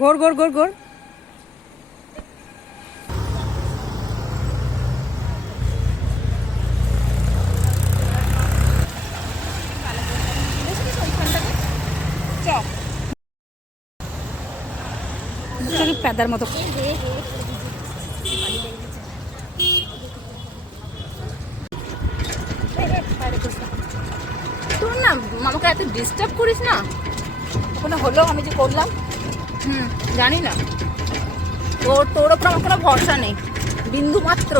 ঘোর ঘোর ঘোর ঘোর। প্যাদার মতো তোর না আমাকে এত ডিস্টার্ব করিস না। ওখানে হলো আমি যে করলাম। জানি না, তোর ওপর আমার কোনো ভরসা নেই বিন্দু মাত্র।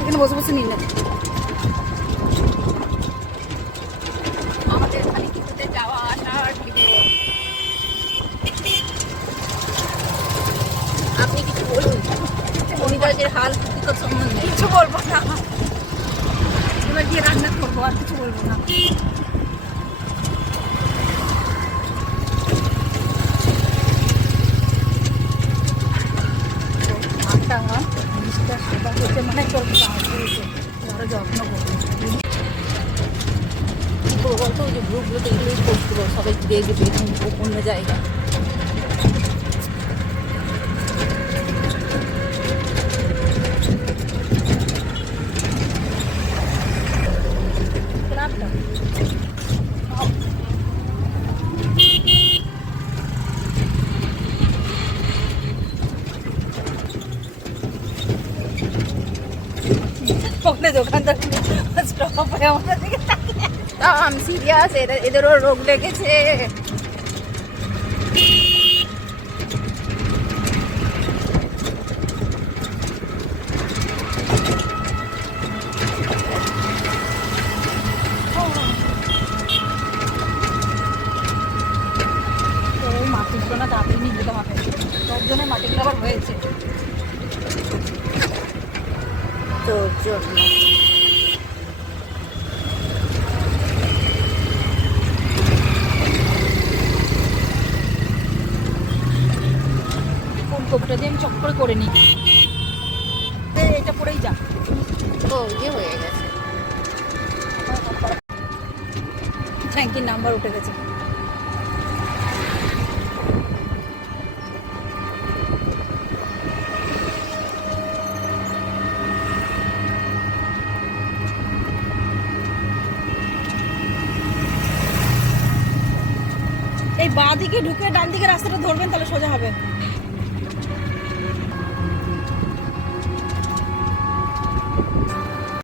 এখানে বসে বসে নিন না। আমাদের খালি কিছুতে যাওয়া আসা আর কি বলবো। আপনি কিছু বলুন পরিবারের হাল কি সম্বন্ধে। কিছু বলবো না, এবার গিয়ে রান্না করবো, আর কিছু বলবো না। মাটা আমার জিনিসটা সেবা করতে মানে তোর সাহায্য হয়েছে, আরো যত্ন করবো। কি করবো বলতো, ওই যে গ্রুপগুলোতে এগুলোই করছিল, সবাই দেখবে অন্য জায়গা। ওখানে দোকানদার স্টপ হয়ে আমাদের দিকে আমি সিরিয়াস, এদেরও রোগ লেগেছে। মাটিগুলো না তাড়াতাড়ি নিয়ে যেতে হবে, তার জন্য মাটিগুলো আবার হয়েছে তোর জন্য ফুলকপিটা দিয়ে আমি চক্কর করে নিই। এটা পরেই যা। ও ইয়ে হয়ে গেছে। থ্যাঙ্কির নাম্বার উঠে গেছে। এই বাঁ দিকে ঢুকে ডান দিকে রাস্তাটা ধরবেন, তাহলে সোজা হবে।